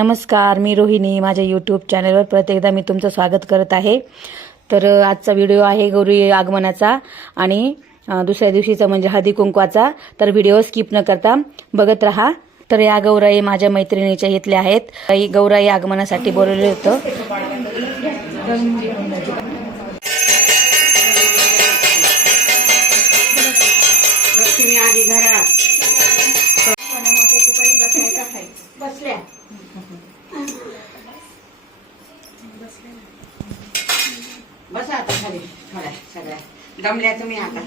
नमस्कार मी रोहिणी. माझ्या यूट्यूब चॅनलवर परत एकदा मी तुमचं स्वागत करत आहे. तर आजचा व्हिडिओ आहे गौरी आगमनाचा आणि दुसऱ्या दिवशीचा म्हणजे हळदी कुंकवाचा. तर व्हिडिओ स्किप न करता बघत राहा. तर या गौराई माझ्या मैत्रिणीच्या इथल्या आहेत. काही गौराई आगमनासाठी बोलवले होतं. लक्ष्मी बसल्या. बसा आता खाली थोड्या सगळ्या. दमल्या तुम्ही आता.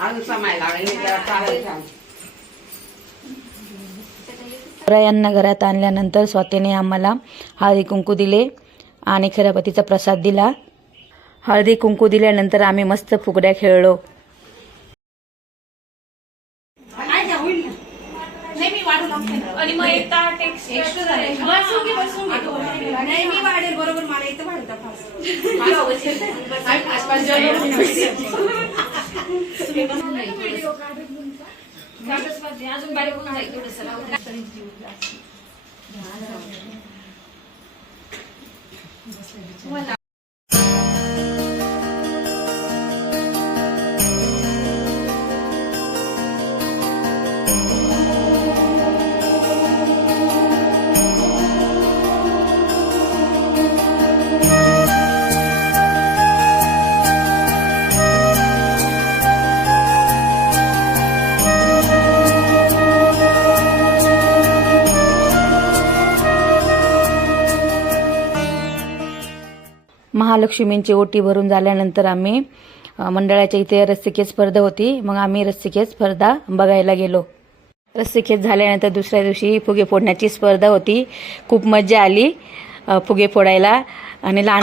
अजून समायला लागेल नाही घरात आणल्यानंतर स्वातीने आम्हाला हळदी कुंकू दिले आणि खरापतीचा प्रसाद दिला. हळदी कुंकू दिल्यानंतर आम्ही मस्त फुगड्या खेळलो. आणि मग एक ताट एक्स्ट्रा झाले. बसून घे बसून घे नाही मी वाढेल. बरोबर मला इथं वाढता अजून बारीक होऊन जाईल थोडंसं. महालक्ष्मींची ओटी भरून झाल्यानंतर आम्ही मंडळाच्या इथे रस्सिकेत स्पर्धा होती. मग आम्ही रस्सीखेच स्पर्धा बघायला गेलो. रस्सीखेच झाल्यानंतर दुसऱ्या दिवशी फुगे फोडण्याची स्पर्धा होती. खूप मजा आली फुगे फोडायला. आणि लहान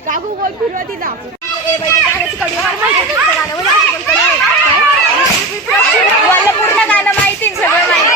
ती गोल हळू डुबी. पूर्ण गाणं माहिती सगळं माहिती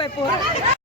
नो चिटिंग